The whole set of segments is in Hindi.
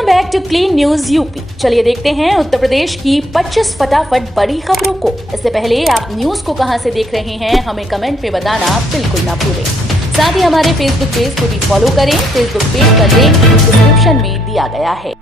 Welcome back to clean news UP. चलिए देखते हैं उत्तर प्रदेश की 25 फटाफट बड़ी खबरों को। इससे पहले आप न्यूज को कहां से देख रहे हैं हमें कमेंट में बताना बिल्कुल ना भूलें। साथ ही हमारे फेसबुक पेज को भी फॉलो करें। फेसबुक पेज का लिंक डिस्क्रिप्शन में दिया गया है।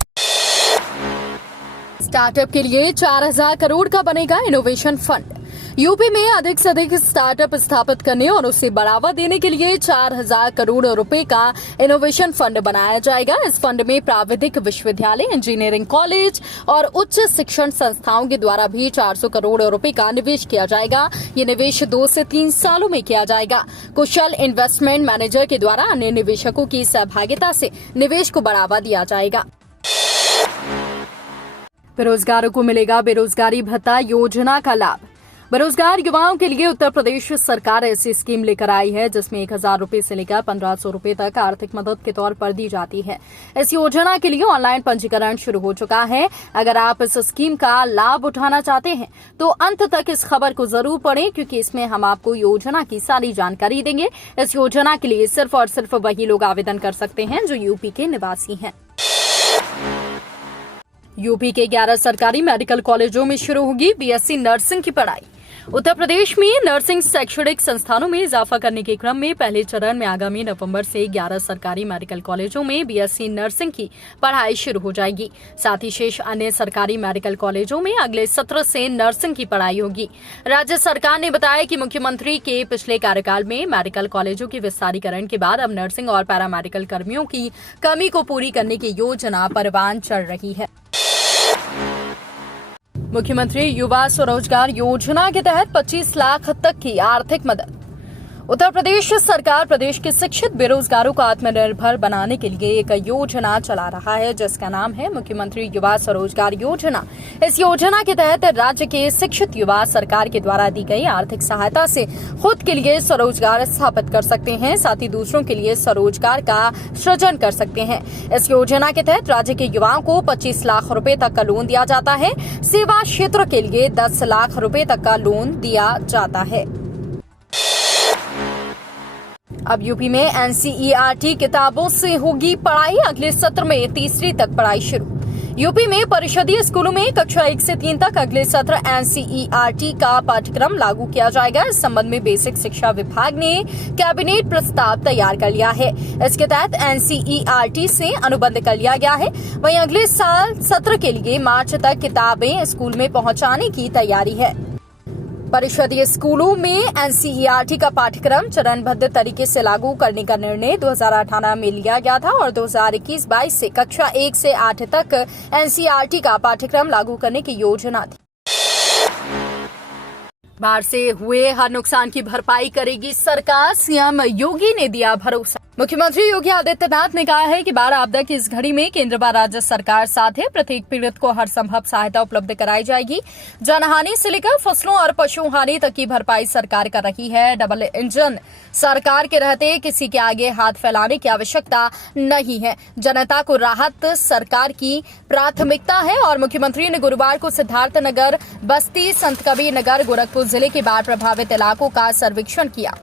स्टार्टअप के लिए 4000 करोड़ का बनेगा इनोवेशन फंड। यूपी में अधिक से अधिक स्टार्टअप स्थापित करने और उसे बढ़ावा देने के लिए 4000 करोड़ रुपए का इनोवेशन फंड बनाया जाएगा। इस फंड में प्राविधिक विश्वविद्यालय, इंजीनियरिंग कॉलेज और उच्च शिक्षण संस्थाओं के द्वारा भी 400 करोड़ रुपए का निवेश किया जाएगा। ये निवेश 2 से 3 सालों में किया जाएगा। कुशल इन्वेस्टमेंट मैनेजर के द्वारा अन्य निवेशकों की सहभागिता से निवेश को बढ़ावा दिया जाएगा। बेरोजगारों को मिलेगा बेरोजगारी भत्ता योजना का लाभ। बेरोजगार युवाओं के लिए उत्तर प्रदेश सरकार ऐसी स्कीम लेकर आई है जिसमें 1000 रुपए से लेकर 1500 रुपए तक आर्थिक मदद के तौर पर दी जाती है। इस योजना के लिए ऑनलाइन पंजीकरण शुरू हो चुका है। अगर आप इस स्कीम का लाभ उठाना चाहते हैं तो अंत तक इस खबर को जरूर पढ़ें, क्योंकि इसमें हम आपको योजना की सारी जानकारी देंगे। इस योजना के लिए सिर्फ और सिर्फ वही लोग आवेदन कर सकते हैं जो यूपी के निवासी हैं। यूपी के 11 सरकारी मेडिकल कॉलेजों में शुरू होगी बीएससी नर्सिंग की पढ़ाई। उत्तर प्रदेश में नर्सिंग शैक्षणिक संस्थानों में इजाफा करने के क्रम में पहले चरण में आगामी नवंबर से 11 सरकारी मेडिकल कॉलेजों में बीएससी नर्सिंग की पढ़ाई शुरू हो जाएगी। साथ ही शेष अन्य सरकारी मेडिकल कॉलेजों में अगले सत्र से नर्सिंग की पढ़ाई होगी। राज्य सरकार ने बताया कि मुख्यमंत्री के पिछले कार्यकाल में मेडिकल कॉलेजों के विस्तारीकरण के बाद अब नर्सिंग और पैरामेडिकल कर्मियों की कमी को पूरी करने की योजना परवान चढ़ रही है। मुख्यमंत्री युवा स्वरोजगार योजना के तहत 25 लाख तक की आर्थिक मदद। उत्तर प्रदेश सरकार प्रदेश के शिक्षित बेरोजगारों को आत्मनिर्भर बनाने के लिए एक योजना चला रहा है जिसका नाम है मुख्यमंत्री युवा स्वरोजगार योजना। इस योजना के तहत राज्य के शिक्षित युवा सरकार के द्वारा दी गई आर्थिक सहायता से खुद के लिए स्वरोजगार स्थापित कर सकते हैं, साथ ही दूसरों के लिए स्वरोजगार का सृजन कर सकते हैं। इस योजना के तहत राज्य के युवाओं को 25 लाख रुपए तक का लोन दिया जाता है। सेवा क्षेत्र के लिए 10 लाख रुपए तक का लोन दिया जाता है। अब यूपी में एनसीईआरटी किताबों से होगी पढ़ाई। अगले सत्र में तीसरी तक पढ़ाई शुरू। यूपी में परिषदीय स्कूलों में कक्षा 1 से 3 तक अगले सत्र एनसीईआरटी का पाठ्यक्रम लागू किया जाएगा। इस संबंध में बेसिक शिक्षा विभाग ने कैबिनेट प्रस्ताव तैयार कर लिया है। इसके तहत एनसीईआरटी से अनुबंध कर लिया गया है। वहीं अगले साल सत्र के लिए मार्च तक किताबें स्कूल में पहुंचाने की तैयारी है। परिषदीय स्कूलों में एनसीईआरटी का पाठ्यक्रम चरणबद्ध तरीके से लागू करने का निर्णय 2018 में लिया गया था और 2021-22 से कक्षा 1 से 8 तक एनसीईआरटी का पाठ्यक्रम लागू करने की योजना थी। बाढ़ से हुए हर नुकसान की भरपाई करेगी सरकार, सीएम योगी ने दिया भरोसा। मुख्यमंत्री योगी आदित्यनाथ ने कहा है कि बाढ़ आपदा की इस घड़ी में केंद्र व राज्य सरकार साथ है। प्रत्येक पीड़ित को हर संभव सहायता उपलब्ध कराई जाएगी। जनहानि से लेकर फसलों और पशु हानि तक की भरपाई सरकार कर रही है। डबल इंजन सरकार के रहते किसी के आगे हाथ फैलाने की आवश्यकता नहीं है। जनता को राहत सरकार की प्राथमिकता है। और मुख्यमंत्री ने गुरुवार को सिद्धार्थनगर, बस्ती, संत कबीर नगर, गोरखपुर जिले के बाढ़ प्रभावित इलाकों का सर्वेक्षण किया।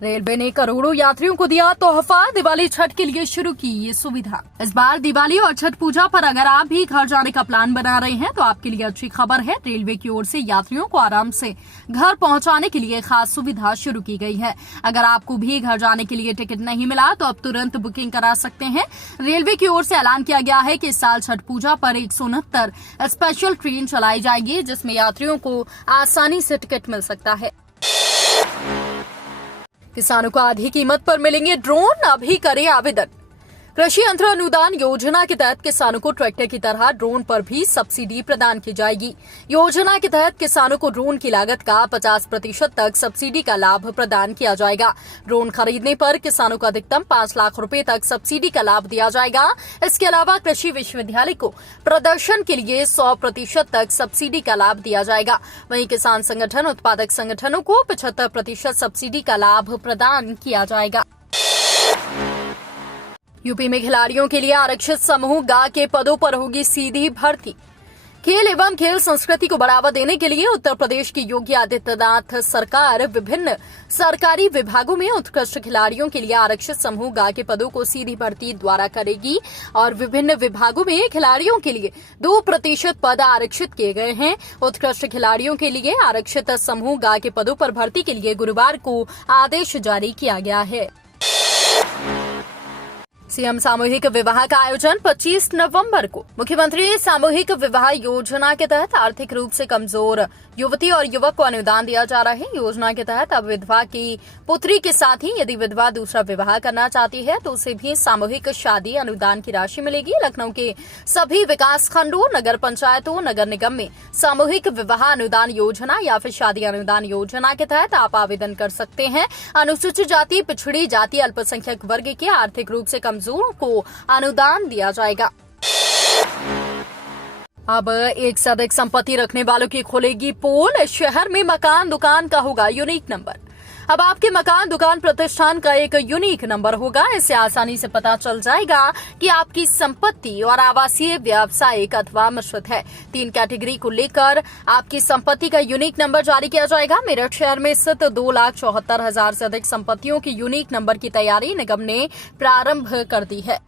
रेलवे ने करोड़ों यात्रियों को दिया तोहफा। दिवाली छठ के लिए शुरू की ये सुविधा। इस बार दिवाली और छठ पूजा पर अगर आप भी घर जाने का प्लान बना रहे हैं तो आपके लिए अच्छी खबर है। रेलवे की ओर से यात्रियों को आराम से घर पहुंचाने के लिए खास सुविधा शुरू की गई है। अगर आपको भी घर जाने के लिए टिकट नहीं मिला तो अब तुरंत बुकिंग करा सकते हैं। रेलवे की ओर से ऐलान किया गया है कि इस साल छठ पूजा पर 169 स्पेशल ट्रेन चलाई जाएगी जिसमें यात्रियों को आसानी से टिकट मिल सकता है। किसानों को आधी कीमत पर मिलेंगे ड्रोन, अभी करें आवेदन। कृषि यंत्र अनुदान योजना के तहत किसानों को ट्रैक्टर की तरह ड्रोन पर भी सब्सिडी प्रदान की जाएगी। योजना के तहत किसानों को ड्रोन की लागत का 50% तक सब्सिडी का लाभ प्रदान किया जाएगा। ड्रोन खरीदने पर किसानों को अधिकतम 5 लाख रुपए तक सब्सिडी का लाभ दिया जाएगा। इसके अलावा कृषि विश्वविद्यालय को प्रदर्शन के लिए 100% तक सब्सिडी का लाभ दिया जाएगा। वहीं किसान संगठन, उत्पादक संगठनों को 75% सब्सिडी का लाभ प्रदान किया जाएगा। यूपी में खिलाड़ियों के लिए आरक्षित समूह गा के पदों पर होगी सीधी भर्ती। खेल एवं खेल संस्कृति को बढ़ावा देने के लिए उत्तर प्रदेश की योगी आदित्यनाथ सरकार विभिन्न सरकारी विभागों में उत्कृष्ट खिलाड़ियों के लिए आरक्षित समूह गा के पदों को सीधी भर्ती द्वारा करेगी और विभिन्न विभागों में खिलाड़ियों के लिए 2% पद आरक्षित किए गए हैं। उत्कृष्ट खिलाड़ियों के लिए आरक्षित समूह गा के पदों पर भर्ती के लिए गुरुवार को आदेश जारी किया गया है। सीएम सामूहिक विवाह का आयोजन 25 नवंबर को। मुख्यमंत्री सामूहिक विवाह योजना के तहत आर्थिक रूप से कमजोर युवती और युवक को अनुदान दिया जा रहा है। योजना के तहत अब विधवा की पुत्री के साथ ही यदि विधवा दूसरा विवाह करना चाहती है तो उसे भी सामूहिक शादी अनुदान की राशि मिलेगी। लखनऊ के सभी विकास खंडों, नगर पंचायतों, नगर निगम में सामूहिक विवाह अनुदान योजना या फिर शादी अनुदान योजना के तहत आप आवेदन कर सकते हैं। अनुसूचित जाति, पिछड़ी जाति, अल्पसंख्यक वर्ग के आर्थिक रूप से कमजोर को अनुदान दिया जाएगा। अब एक से अधिक संपत्ति रखने वालों की खोलेगी पोल। शहर में मकान दुकान का होगा यूनिक नंबर। अब आपके मकान दुकान प्रतिष्ठान का एक यूनिक नंबर होगा। इससे आसानी से पता चल जाएगा कि आपकी संपत्ति और आवासीय, व्यावसायिक अथवा मिश्रित है। 3 कैटेगरी को लेकर आपकी संपत्ति का यूनिक नंबर जारी किया जाएगा। मेरठ शहर में स्थित 2,74,000 से अधिक संपत्तियों की यूनिक नंबर की तैयारी निगम ने प्रारंभ कर दी है।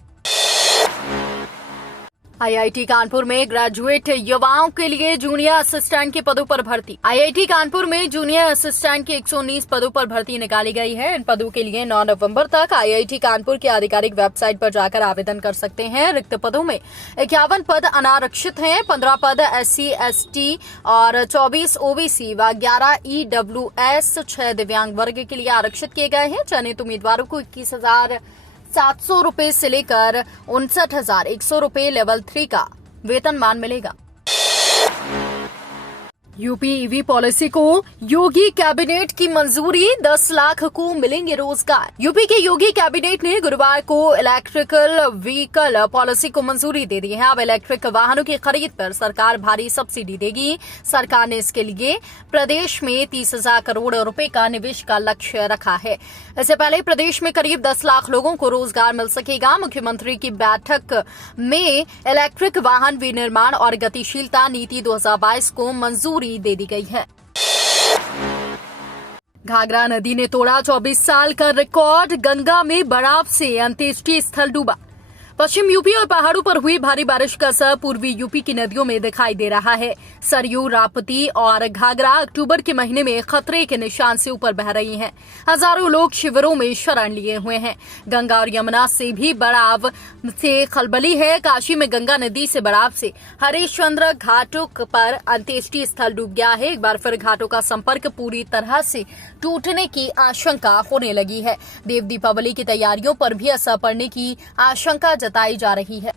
आईआईटी कानपुर में ग्रेजुएट युवाओं के लिए जूनियर असिस्टेंट के पदों पर भर्ती। आईआईटी कानपुर में जूनियर असिस्टेंट के 119 पदों पर भर्ती निकाली गई है। इन पदों के लिए 9 नवंबर तक आईआईटी कानपुर की आधिकारिक वेबसाइट पर जाकर आवेदन कर सकते हैं। रिक्त पदों में 51 पद अनारक्षित हैं, 15 पद SC, ST और 24 OBC व 11 EWS, 6 दिव्यांग वर्ग के लिए आरक्षित किए गए हैं। चयनित उम्मीदवारों को 21,700 रुपए से लेकर 59,100 रुपए लेवल 3 का वेतनमान मिलेगा। यूपी ईवी पॉलिसी को योगी कैबिनेट की मंजूरी, 10 लाख को मिलेंगे रोजगार। यूपी के योगी कैबिनेट ने गुरुवार को इलेक्ट्रिकल व्हीकल पॉलिसी को मंजूरी दे दी है। अब इलेक्ट्रिक वाहनों की खरीद पर सरकार भारी सब्सिडी देगी। सरकार ने इसके लिए प्रदेश में 30,000 करोड़ रुपए का निवेश का लक्ष्य रखा है। इससे पहले प्रदेश में करीब 10 लाख लोगों को रोजगार मिल सकेगा। मुख्यमंत्री की बैठक में इलेक्ट्रिक वाहन विनिर्माण और गतिशीलता नीति 2022 को मंजूरी दे दी गई है। घाघरा नदी ने तोड़ा 24 साल का रिकॉर्ड। गंगा में बाढ़ से अंत्येष्टि स्थल डूबा। पश्चिम यूपी और पहाड़ों पर हुई भारी बारिश का असर पूर्वी यूपी की नदियों में दिखाई दे रहा है। सरयू, राप्ती और घाघरा अक्टूबर के महीने में खतरे के निशान से ऊपर बह रही हैं। हजारों लोग शिविरों में शरण लिए हुए हैं। गंगा और यमुना से भी बढ़ाव से खलबली है। काशी में गंगा नदी से बढ़ाव से हरिश्चंद्र घाटों पर अंत्येष्टि स्थल डूब गया है। एक बार फिर घाटों का संपर्क पूरी तरह से टूटने की आशंका होने लगी है। देव दीपावली की तैयारियों पर भी असर पड़ने की आशंका जताई जा रही है।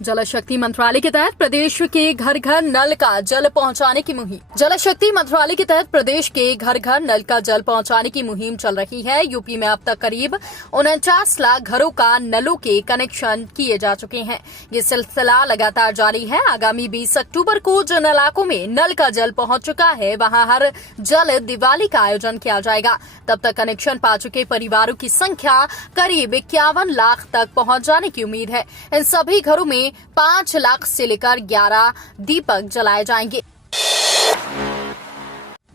जल शक्ति मंत्रालय के तहत प्रदेश के घर घर नल का जल पहुंचाने की मुहिम। जल शक्ति मंत्रालय के तहत प्रदेश के घर घर नल का जल पहुंचाने की मुहिम चल रही है। यूपी में अब तक करीब 49 लाख घरों का नलों के कनेक्शन किए जा चुके हैं। ये सिलसिला लगातार जारी है। आगामी 20 अक्टूबर को जिन इलाकों में नल का जल पहुंच चुका है वहां हर जल दिवाली का आयोजन किया जाएगा। तब तक कनेक्शन पा चुके परिवारों की संख्या करीब 51 लाख तक पहुंच जाने की उम्मीद है। इन सभी घरों में 5 लाख से लेकर 11 दीपक जलाए जाएंगे।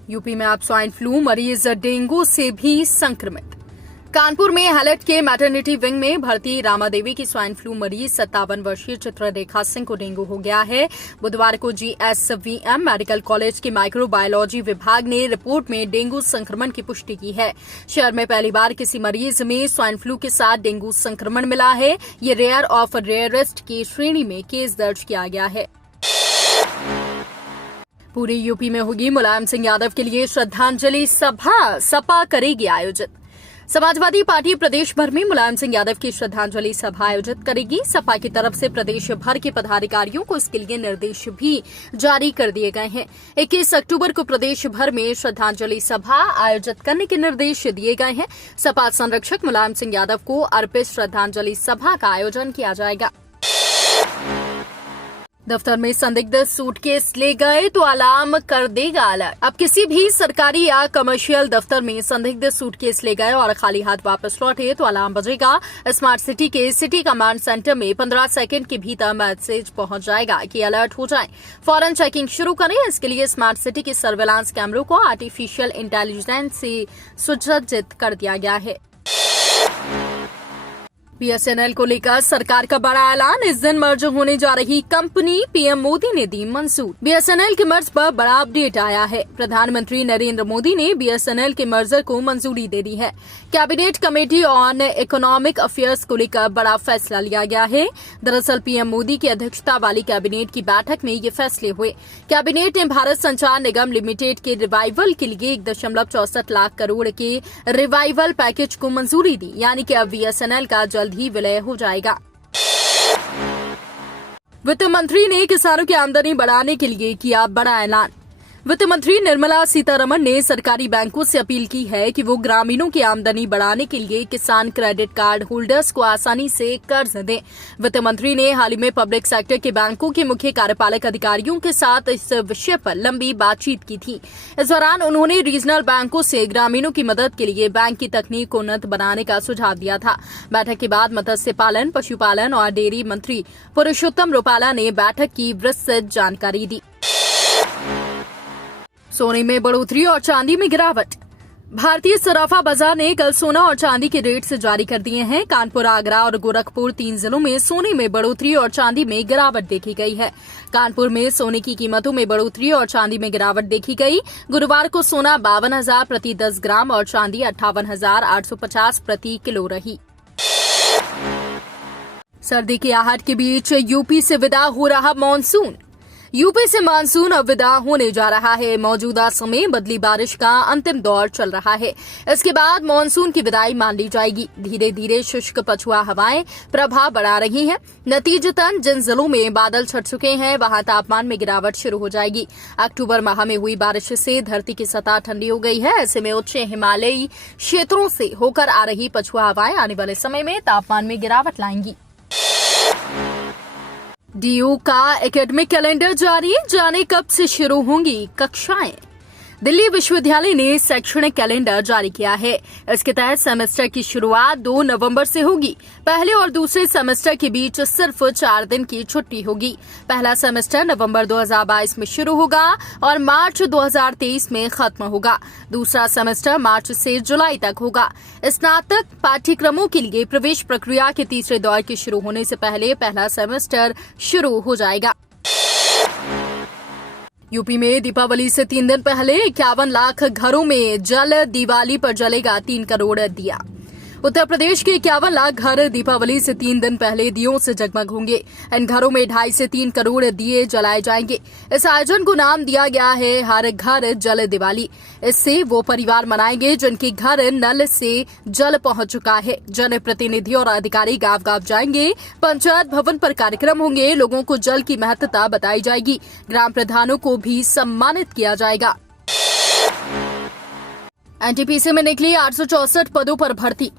यूपी में अब स्वाइन फ्लू मरीज डेंगू से भी संक्रमित। कानपुर में हैलेट के मैटरनिटी विंग में भर्ती रामा देवी की स्वाइन फ्लू मरीज 57 वर्षीय चित्ररेखा सिंह को डेंगू हो गया है। बुधवार को GSVM मेडिकल कॉलेज के माइक्रोबायोलॉजी विभाग ने रिपोर्ट में डेंगू संक्रमण की पुष्टि की है। शहर में पहली बार किसी मरीज में स्वाइन फ्लू के साथ डेंगू संक्रमण मिला है। ये रेयर ऑफ रेयरेस्ट की श्रेणी में केस दर्ज किया गया है। पूरे यूपी में होगी मुलायम सिंह यादव के लिए श्रद्धांजलि सभा, सपा करेगी आयोजित। समाजवादी पार्टी प्रदेश भर में मुलायम सिंह यादव की श्रद्धांजलि सभा आयोजित करेगी। सपा की तरफ से प्रदेश भर के पदाधिकारियों को इसके लिए निर्देश भी जारी कर दिए गए हैं। 21 अक्टूबर को प्रदेश भर में श्रद्धांजलि सभा आयोजित करने के निर्देश दिए गए हैं। सपा संरक्षक मुलायम सिंह यादव को अर्पित श्रद्धांजलि सभा का आयोजन किया जाएगा। दफ्तर में संदिग्ध सूटकेस ले गए तो अलार्म कर देगा अलर्ट। अब किसी भी सरकारी या कमर्शियल दफ्तर में संदिग्ध सूटकेस ले गए और खाली हाथ वापस लौटे तो अलार्म बजेगा। स्मार्ट सिटी के सिटी कमांड सेंटर में 15 सेकंड के भीतर मैसेज पहुंच जाएगा कि अलर्ट हो जाए, फौरन चेकिंग शुरू करें। इसके लिए स्मार्ट सिटी के सर्वेलांस कैमरों को आर्टिफिशियल इंटेलिजेंस से सुसज्जित कर दिया गया है। बीएसएनएल को लेकर सरकार का बड़ा ऐलान। इस दिन मर्ज होने जा रही कंपनी पीएम मोदी ने दी मंजूर। बीएसएनएल के मर्ज पर बड़ा अपडेट आया है। प्रधानमंत्री नरेंद्र मोदी ने बीएसएनएल के मर्जर को मंजूरी दे दी है। Cabinet committee on economic affairs को लेकर बड़ा फैसला लिया गया है। दरअसल पीएम मोदी की अध्यक्षता वाली कैबिनेट की बैठक में ये फैसले हुए। कैबिनेट ने भारत संचार निगम लिमिटेड के रिवाइवल के लिए 1.64 लाख करोड़ के रिवाइवल पैकेज को मंजूरी दी, यानी कि अब बीएसएनएल का जल्द ही विलय हो जाएगा। वित्त मंत्री ने किसानों की आमदनी बढ़ाने के लिए किया बड़ा ऐलान। वित्त मंत्री निर्मला सीतारमण ने सरकारी बैंकों से अपील की है कि वो ग्रामीणों की आमदनी बढ़ाने के लिए किसान क्रेडिट कार्ड होल्डर्स को आसानी से कर्ज दें। वित्त मंत्री ने हाल ही में पब्लिक सेक्टर के बैंकों के मुख्य कार्यपालक अधिकारियों के साथ इस विषय पर लंबी बातचीत की थी। इस दौरान उन्होंने रीजनल बैंकों से ग्रामीणों की मदद के लिए बैंक की तकनीक को उन्नत बनाने का सुझाव दिया था। बैठक के बाद मत्स्य पालन, पशुपालन और डेयरी मंत्री पुरुषोत्तम रूपाला ने बैठक की विस्तृत जानकारी दी। सोने में बढ़ोतरी और चांदी में गिरावट। भारतीय सराफा बाजार ने कल सोना और चांदी के रेट से जारी कर दिए हैं। कानपुर, आगरा और गोरखपुर 3 जिलों में सोने में बढ़ोतरी और चांदी में गिरावट देखी गई है। कानपुर में सोने की कीमतों में बढ़ोतरी और चांदी में गिरावट देखी गई। गुरुवार को सोना 52,000 प्रति 10 ग्राम और चांदी 58,850 प्रति किलो रही। सर्दी की आहट के बीच यूपी से विदा हो रहा मानसून। यूपी से मानसून अब विदा होने जा रहा है। मौजूदा समय बदली बारिश का अंतिम दौर चल रहा है। इसके बाद मानसून की विदाई मान ली जाएगी। धीरे धीरे शुष्क पछुआ हवाएं प्रभाव बढ़ा रही हैं। नतीजतन जिन जिलों में बादल छट चुके हैं वहां तापमान में गिरावट शुरू हो जाएगी। अक्टूबर माह में हुई बारिश से धरती की सतह ठंडी हो गई है। ऐसे में उच्च हिमालयी क्षेत्रों से होकर आ रही पछुआ हवाएं आने वाले समय में तापमान में गिरावट लाएंगी। डीयू का एकेडमिक कैलेंडर जारी, जाने कब से शुरू होंगी कक्षाएं। दिल्ली विश्वविद्यालय ने शैक्षणिक कैलेंडर जारी किया है। इसके तहत सेमेस्टर की शुरुआत 2 नवंबर से होगी। पहले और दूसरे सेमेस्टर के बीच सिर्फ 4 दिन की छुट्टी होगी। पहला सेमेस्टर नवंबर 2022 में शुरू होगा और मार्च 2023 में खत्म होगा। दूसरा सेमेस्टर मार्च से जुलाई तक होगा। स्नातक पाठ्यक्रमों के लिए प्रवेश प्रक्रिया के तीसरे दौर के शुरू होने से पहले पहला सेमेस्टर शुरू हो जाएगा। यूपी में दीपावली से 3 दिन पहले 51 लाख घरों में जल दिवाली पर जलेगा 3 करोड़ दिया। उत्तर प्रदेश के 51 लाख घर दीपावली से 3 दिन पहले दियों से जगमग होंगे। इन घरों में 2.5 से 3 करोड़ दिए जलाए जाएंगे। इस आयोजन को नाम दिया गया है हर घर जल दिवाली। इससे वो परिवार मनाएंगे जिनके घर नल से जल पहुंच चुका है। जनप्रतिनिधि और अधिकारी गांव गांव जाएंगे। पंचायत भवन पर कार्यक्रम होंगे। लोगों को जल की महत्ता बताई जाएगी। ग्राम प्रधानों को भी सम्मानित किया जाएगा। एनटीपीसी में निकली 864 पदों पर भर्ती।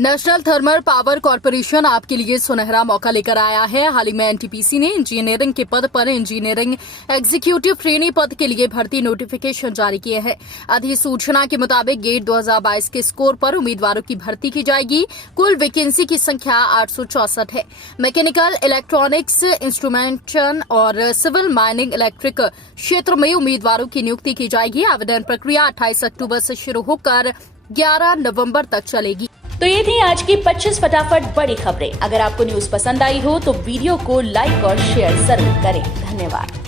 नेशनल थर्मल पावर कॉर्पोरेशन आपके लिए सुनहरा मौका लेकर आया है। हाल ही में एनटीपीसी ने इंजीनियरिंग के पद पर इंजीनियरिंग एग्जीक्यूटिव ट्रेनी पद के लिए भर्ती नोटिफिकेशन जारी किए हैं। अधिसूचना के मुताबिक गेट 2022 के स्कोर पर उम्मीदवारों की भर्ती की जाएगी। कुल वैकेंसी की संख्या 864 है। मैकेनिकल, इलेक्ट्रॉनिक्स, इंस्ट्रूमेंटेशन और सिविल माइनिंग इलेक्ट्रिक क्षेत्र में उम्मीदवारों की नियुक्ति की जाएगी। आवेदन प्रक्रिया 28 अक्टूबर से शुरू होकर 11 नवंबर तक चलेगी। तो ये थी आज की 25 फटाफट बड़ी खबरें। अगर आपको न्यूज पसंद आई हो तो वीडियो को लाइक और शेयर जरूर करें। धन्यवाद।